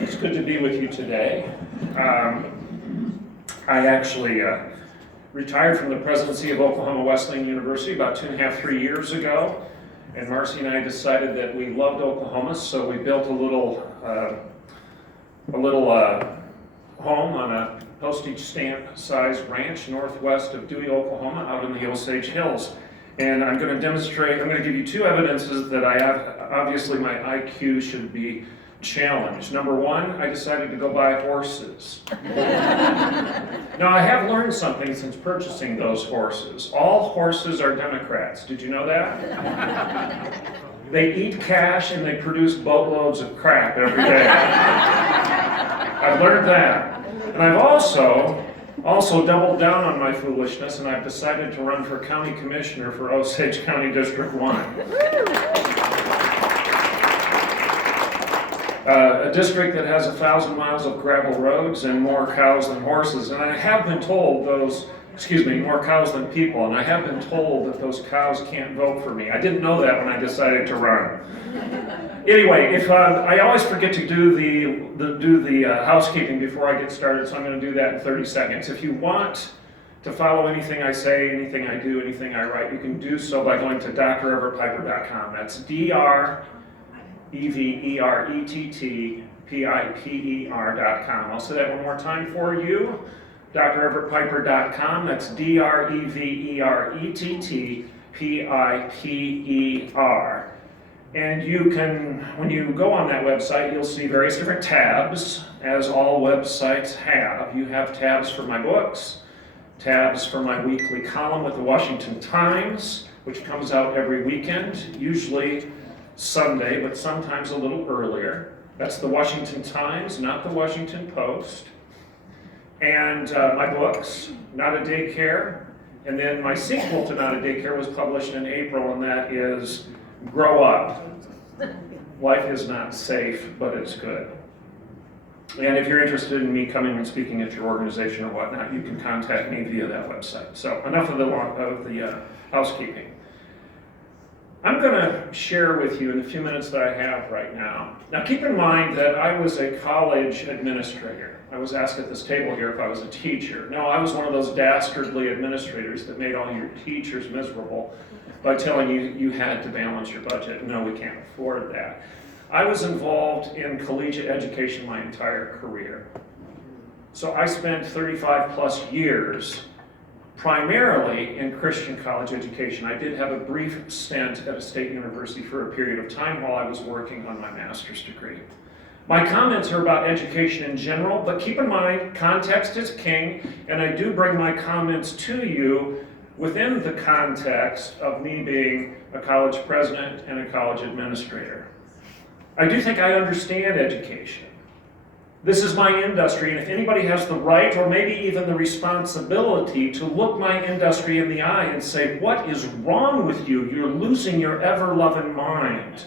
It's good to be with you today. I actually retired from the presidency of Oklahoma Wesleyan University about 2.5–3 years ago, and Marcy and I decided that we loved Oklahoma, so we built a little home on a postage stamp sized ranch northwest of Dewey, Oklahoma, out in the Osage Hills. And I'm going to give you two evidences that obviously my IQ should be challenged. Number one, I decided to go buy horses. Now, I have learned something since purchasing those horses. All horses are Democrats. Did you know that? They eat cash and they produce boatloads of crap every day. I've learned that. And I've also doubled down on my foolishness, and I've decided to run for county commissioner for Osage County District 1. A district that has 1,000 miles of gravel roads and more cows than horses. And I have been told more cows than people, and I have been told that those cows can't vote for me. I didn't know that when I decided to run. Anyway, I always forget to do the housekeeping before I get started, so I'm going to do that in 30 seconds. If you want to follow anything I say, anything I do, anything I write, you can do so by going to dreverttpiper.com. That's dreverttpiper.com. I'll say that one more time for you. dreverttpiper.com. That's dreverttpiper. And you can, when you go on that website, you'll see various different tabs, as all websites have. You have tabs for my books, tabs for my weekly column with the Washington Times, which comes out every weekend, usually Sunday, but sometimes a little earlier. That's the Washington Times, not the Washington Post. And my books, Not a Daycare, and then my sequel to Not a Daycare was published in April, and that is Grow Up. Life is not safe, but it's good. And if you're interested in me coming and speaking at your organization or whatnot, you can contact me via that website. So enough of the housekeeping. I'm going to share with you in the few minutes that I have right now. Now keep in mind that I was a college administrator. I was asked at this table here if I was a teacher. No, I was one of those dastardly administrators that made all your teachers miserable by telling you you had to balance your budget. No, we can't afford that. I was involved in collegiate education my entire career. So I spent 35 plus years primarily in Christian college education. I did have a brief stint at a state university for a period of time while I was working on my master's degree. My comments are about education in general, but keep in mind, context is king, and I do bring my comments to you within the context of me being a college president and a college administrator. I do think I understand education. This is my industry, and if anybody has the right or maybe even the responsibility to look my industry in the eye and say, what is wrong with you? You're losing your ever-loving mind.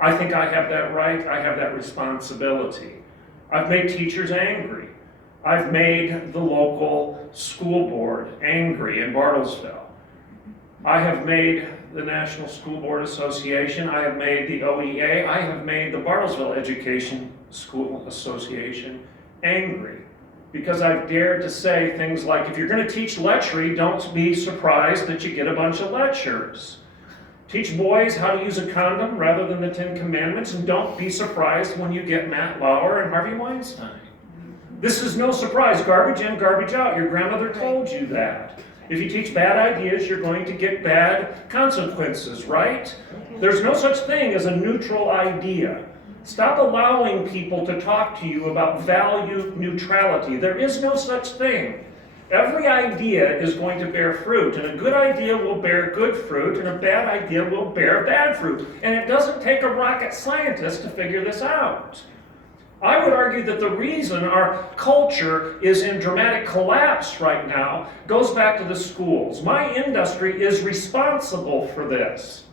I think I have that right, I have that responsibility. I've made teachers angry. I've made the local school board angry in Bartlesville. I have made the National School Board Association, I have made the OEA, I have made the Bartlesville Education School Association angry because I've dared to say things like, if you're going to teach lechery, don't be surprised that you get a bunch of lechers. Teach boys how to use a condom rather than the 10 Commandments, and don't be surprised when you get Matt Lauer and Harvey Weinstein. This is no surprise. Garbage in, garbage out. Your grandmother told you that. If you teach bad ideas, you're going to get bad consequences, right? There's no such thing as a neutral idea. Stop allowing people to talk to you about value neutrality. There is no such thing. Every idea is going to bear fruit, and a good idea will bear good fruit, and a bad idea will bear bad fruit. And it doesn't take a rocket scientist to figure this out. I would argue that the reason our culture is in dramatic collapse right now goes back to the schools. My industry is responsible for this.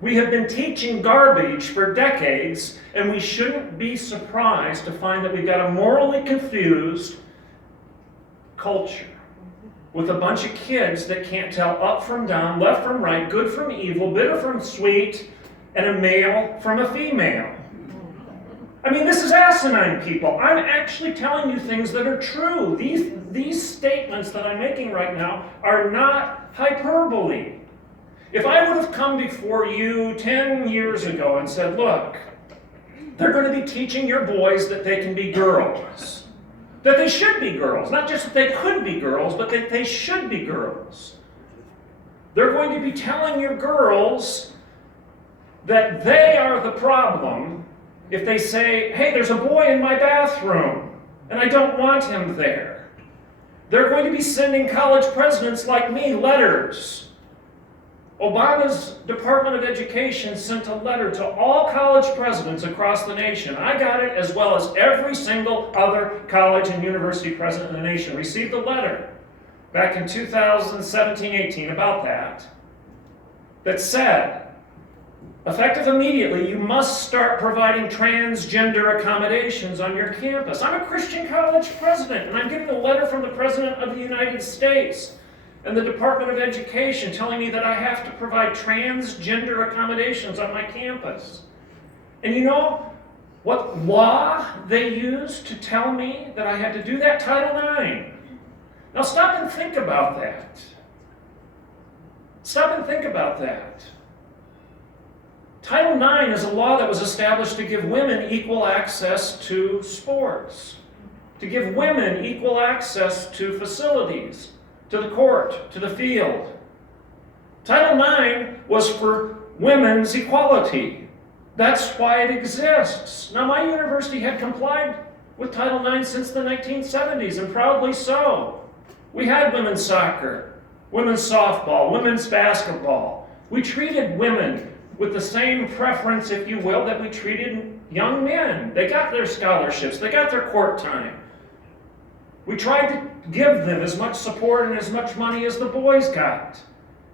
We have been teaching garbage for decades, and we shouldn't be surprised to find that we've got a morally confused culture with a bunch of kids that can't tell up from down, left from right, good from evil, bitter from sweet, and a male from a female. I mean, this is asinine, people. I'm actually telling you things that are true. These statements that I'm making right now are not hyperbole. If I would have come before you 10 years ago and said, look, they're going to be teaching your boys that they can be girls, that they should be girls, not just that they could be girls, but that they should be girls. They're going to be telling your girls that they are the problem if they say, hey, there's a boy in my bathroom, and I don't want him there. They're going to be sending college presidents like me letters. Obama's Department of Education sent a letter to all college presidents across the nation. I got it, as well as every single other college and university president in the nation received a letter back in 2017-18 about that said, effective immediately, you must start providing transgender accommodations on your campus. I'm a Christian college president, and I'm getting a letter from the President of the United States and the Department of Education telling me that I have to provide transgender accommodations on my campus. And you know what law they used to tell me that I had to do that? Title IX. Now stop and think about that. Stop and think about that. Title IX is a law that was established to give women equal access to sports, to give women equal access to facilities, to the court, to the field. Title IX was for women's equality. That's why it exists. Now, my university had complied with Title IX since the 1970s, and proudly so. We had women's soccer, women's softball, women's basketball. We treated women with the same preference, if you will, that we treated young men. They got their scholarships, they got their court time. We tried to give them as much support and as much money as the boys got.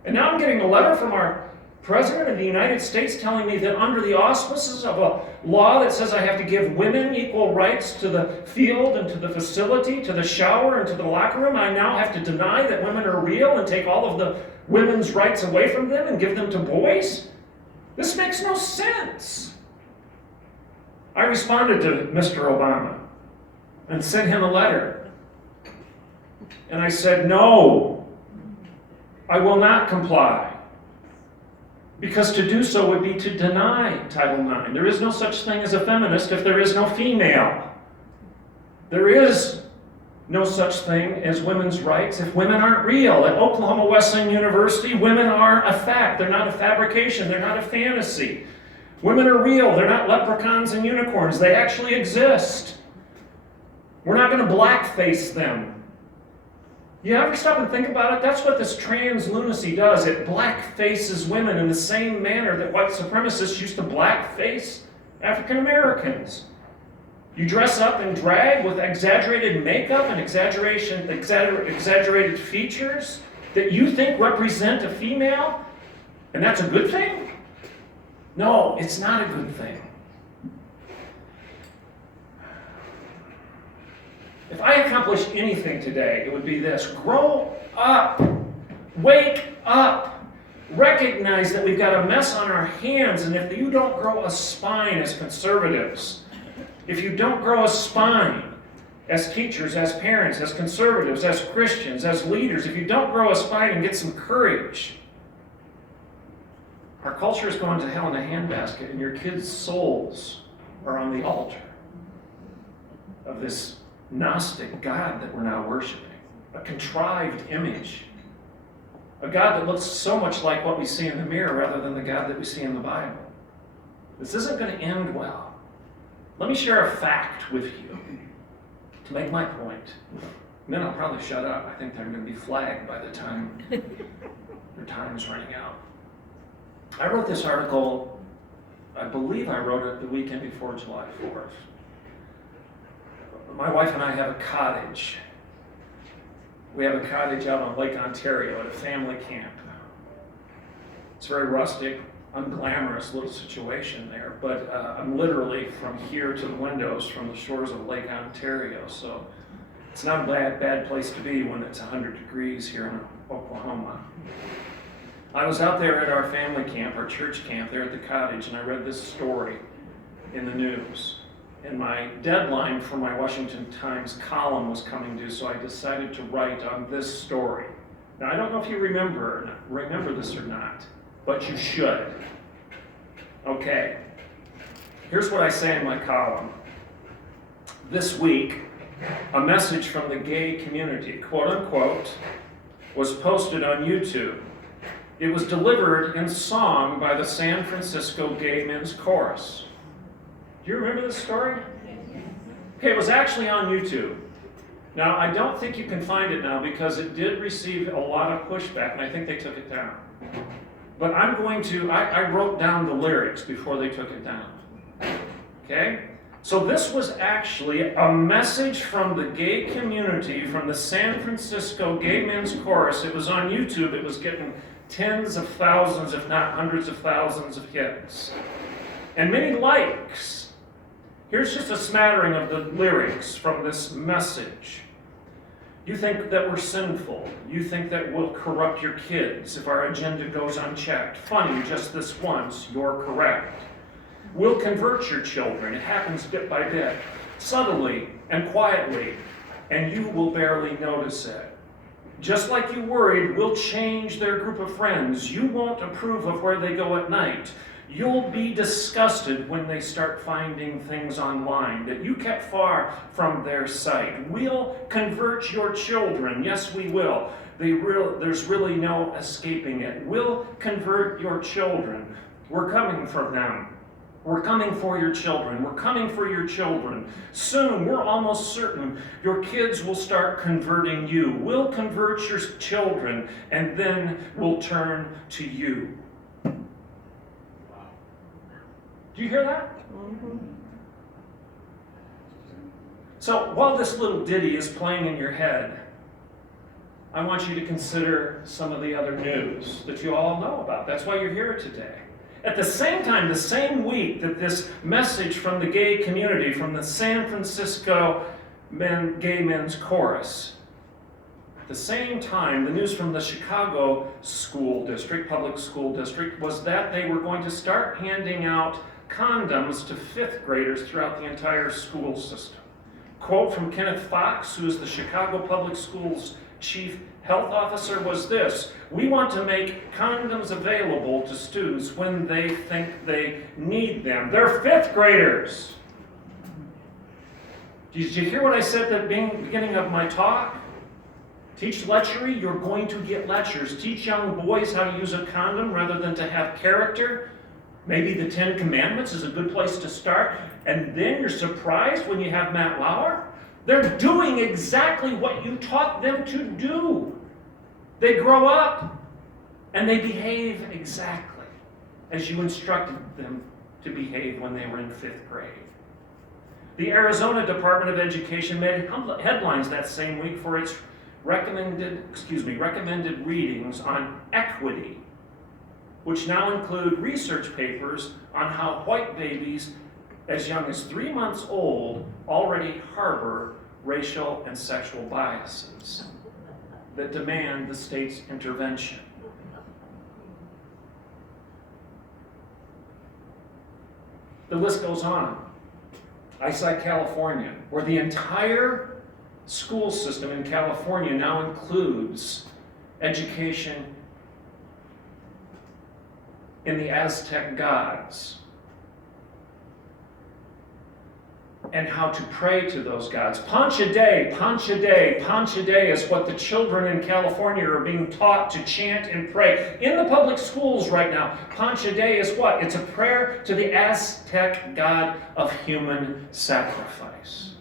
And now I'm getting a letter from our President of the United States telling me that under the auspices of a law that says I have to give women equal rights to the field and to the facility, to the shower and to the locker room, I now have to deny that women are real and take all of the women's rights away from them and give them to boys? This makes no sense. I responded to Mr. Obama and sent him a letter. And I said, no, I will not comply. Because to do so would be to deny Title IX. There is no such thing as a feminist if there is no female. There is no such thing as women's rights if women aren't real. At Oklahoma Wesleyan University, women are a fact. They're not a fabrication. They're not a fantasy. Women are real. They're not leprechauns and unicorns. They actually exist. We're not going to blackface them. You ever stop and think about it? That's what this trans lunacy does. It blackfaces women in the same manner that white supremacists used to blackface African Americans. You dress up in drag with exaggerated makeup and exaggerated features that you think represent a female, and that's a good thing? No, it's not a good thing. If I accomplish anything today, it would be this: grow up, wake up, recognize that we've got a mess on our hands, and if you don't grow a spine as conservatives, if you don't grow a spine as teachers, as parents, as conservatives, as Christians, as leaders, if you don't grow a spine and get some courage, our culture is going to hell in a handbasket, and your kids' souls are on the altar of this Gnostic God that we're now worshiping, a contrived image, a God that looks so much like what we see in the mirror rather than the God that we see in the Bible. This isn't going to end well. Let me share a fact with you to make my point. And then I'll probably shut up. I think they're going to be flagged by the time their time's running out. I wrote this article, I believe I wrote it the weekend before July 4th. My wife and I have a cottage. We have a cottage out on Lake Ontario at a family camp. It's very rustic, unglamorous little situation there, but I'm literally from here to the windows from the shores of Lake Ontario, so it's not a bad place to be when it's 100 degrees here in Oklahoma. I was out there at our family camp, our church camp there at the cottage, and I read this story in the news. and my deadline for my Washington Times column was coming due, so I decided to write on this story. Now, I don't know if you remember this or not, but you should. Okay, here's what I say in my column. This week, a message from the gay community, quote unquote, was posted on YouTube. It was delivered in song by the San Francisco Gay Men's Chorus. Do you remember this story? Okay, it was actually on YouTube. Now, I don't think you can find it now because it did receive a lot of pushback, and I think they took it down. But I'm going to, I wrote down the lyrics before they took it down. Okay? So this was actually a message from the gay community, from the San Francisco Gay Men's Chorus. It was on YouTube. It was getting tens of thousands, if not hundreds of thousands of hits. And many likes. Here's just a smattering of the lyrics from this message. You think that we're sinful. You think that we'll corrupt your kids if our agenda goes unchecked. Funny, just this once, you're correct. We'll convert your children. It happens bit by bit, subtly and quietly, and you will barely notice it. Just like you worried, we'll change their group of friends. You won't approve of where they go at night. You'll be disgusted when they start finding things online that you kept far from their sight. We'll convert your children. Yes, we will. There's really no escaping it. We'll convert your children. We're coming for them. We're coming for your children. We're coming for your children. Soon, we're almost certain your kids will start converting you. We'll convert your children, and then we'll turn to you. Do you hear that? Mm-hmm. So while this little ditty is playing in your head, I want you to consider some of the other news that you all know about. That's why you're here today. At the same time, the same week that this message from the gay community, from the San Francisco Gay Men's Chorus, at the same time, the news from the Chicago school district, public school district, was that they were going to start handing out condoms to fifth graders throughout the entire school system. Quote from Kenneth Fox, who is the Chicago Public Schools chief health officer, was this: "We want to make condoms available to students when they think they need them." They're fifth graders. Did you hear what I said at the beginning of my talk? Teach lechery, you're going to get lectures. Teach young boys how to use a condom rather than to have character. Maybe the 10 Commandments is a good place to start. And then you're surprised when you have Matt Lauer. They're doing exactly what you taught them to do. They grow up and they behave exactly as you instructed them to behave when they were in fifth grade. The Arizona Department of Education made headlines that same week for its recommended readings on equity, which now include research papers on how white babies as young as 3 months old already harbor racial and sexual biases that demand the state's intervention. The list goes on. I cite California, where the entire school system in California now includes education in the Aztec gods and how to pray to those gods. Pancha Day, Pancha Day, Pancha Day is what the children in California are being taught to chant and pray. In the public schools right now, Pancha Day is what? It's a prayer to the Aztec god of human sacrifice.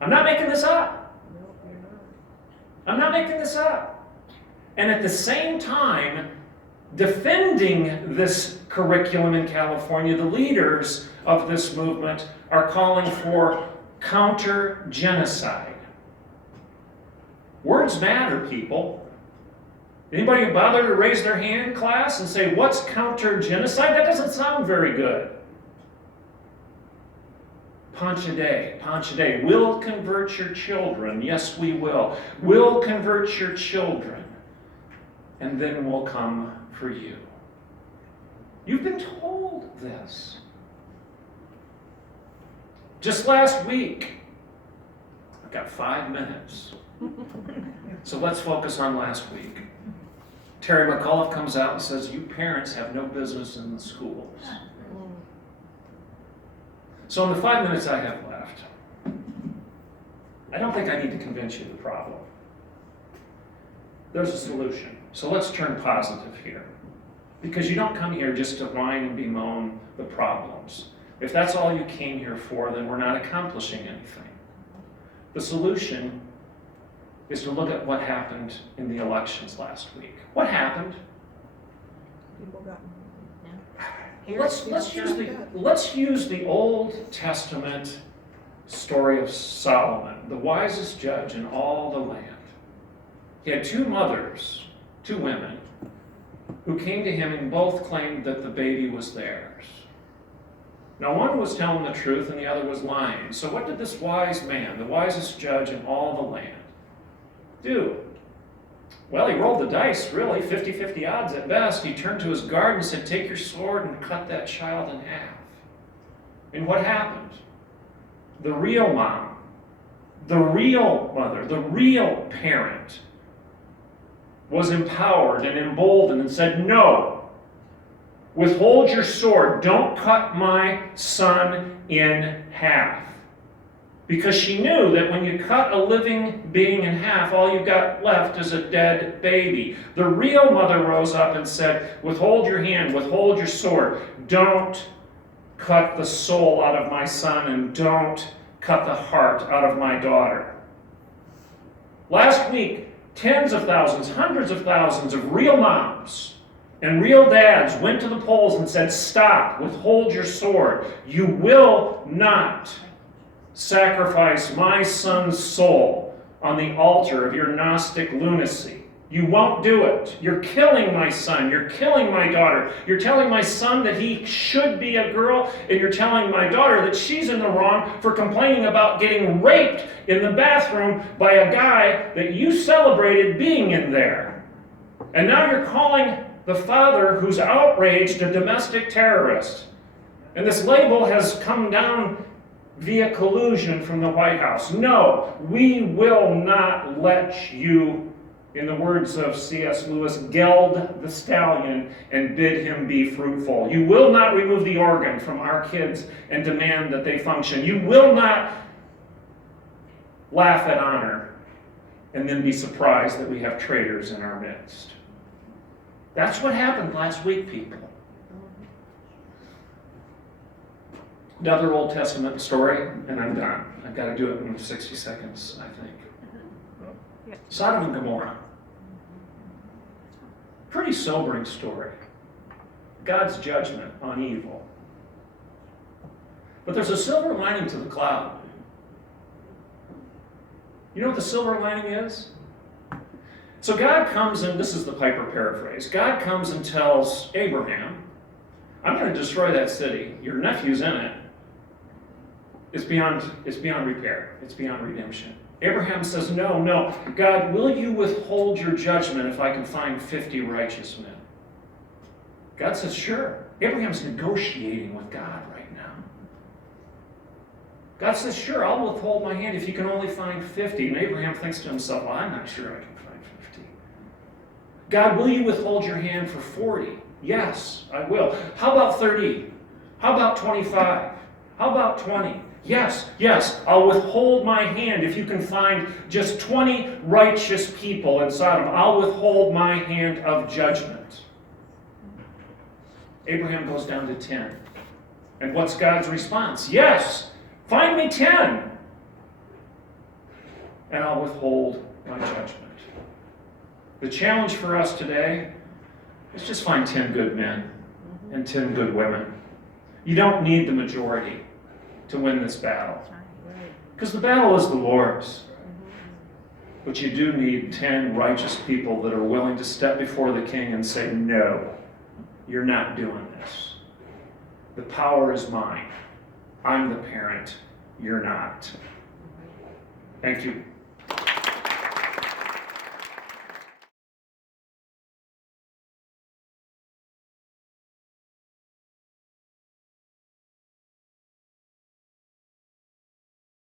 I'm not making this up. I'm not making this up. And at the same time, defending this curriculum in California, the leaders of this movement are calling for counter-genocide. Words matter, people. Anybody bother to raise their hand in class and say, what's counter-genocide? That doesn't sound very good. Pancha Day. We'll convert your children. Yes, we will. We'll convert your children. And then we'll come for you. You've been told this. Just last week, I've got 5 minutes. So let's focus on last week. Terry McAuliffe comes out and says, you parents have no business in the schools. So in the 5 minutes I have left, I don't think I need to convince you of the problem. There's a solution. So let's turn positive here. Because you don't come here just to whine and bemoan the problems. If that's all you came here for, then we're not accomplishing anything. The solution is to look at what happened in the elections last week. What happened? People got. Let's use the Old Testament story of Solomon, the wisest judge in all the land. He had 2 mothers, 2 women, who came to him and both claimed that the baby was theirs. Now one was telling the truth and the other was lying. So what did this wise man, the wisest judge in all the land, do? Well, he rolled the dice, really, 50-50 odds at best. He turned to his guard and said, take your sword and cut that child in half. And what happened? The real mom, the real mother, the real parent was empowered and emboldened and said, no, withhold your sword. Don't cut my son in half. Because she knew that when you cut a living being in half, all you got left is a dead baby. The real mother rose up and said, withhold your hand, withhold your sword. Don't cut the soul out of my son and don't cut the heart out of my daughter. Last week, tens of thousands, hundreds of thousands of real moms and real dads went to the polls and said, stop, withhold your sword. You will not sacrifice my son's soul on the altar of your Gnostic lunacy. You won't do it. You're killing my son. You're killing my daughter. You're telling my son that he should be a girl, and you're telling my daughter that she's in the wrong for complaining about getting raped in the bathroom by a guy that you celebrated being in there. And now you're calling the father who's outraged a domestic terrorist. And this label has come down via collusion from the White House. No, we will not let you, in the words of C.S. Lewis, geld the stallion and bid him be fruitful. You will not remove the organ from our kids and demand that they function. You will not laugh at honor and then be surprised that we have traitors in our midst. That's what happened last week, people. Another Old Testament story, and I'm done. I've got to do it in 60 seconds, I think. Sodom and Gomorrah. Pretty sobering story. God's judgment on evil. But there's a silver lining to the cloud. You know what the silver lining is? So God comes and, this is the Piper paraphrase, God comes and tells Abraham, I'm going to destroy that city. Your nephew's in it. It's beyond repair. It's beyond redemption. Abraham says, no, God, will you withhold your judgment if I can find 50 righteous men? God says, sure. Abraham's negotiating with God right now. God says, sure, I'll withhold my hand if you can only find 50. And Abraham thinks to himself, well, I'm not sure I can find 50. God, will you withhold your hand for 40? Yes, I will. How about 30? How about 25? How about 20? Yes, I'll withhold my hand if you can find just 20 righteous people in Sodom. I'll withhold my hand of judgment. Abraham goes down to 10. And what's God's response? Yes, find me 10. And I'll withhold my judgment. The challenge for us today is just find 10 good men and 10 good women. You don't need the majority to win this battle. Because the battle is the Lord's. But you do need 10 righteous people that are willing to step before the king and say, no, you're not doing this. The power is mine. I'm the parent. You're not. Thank you.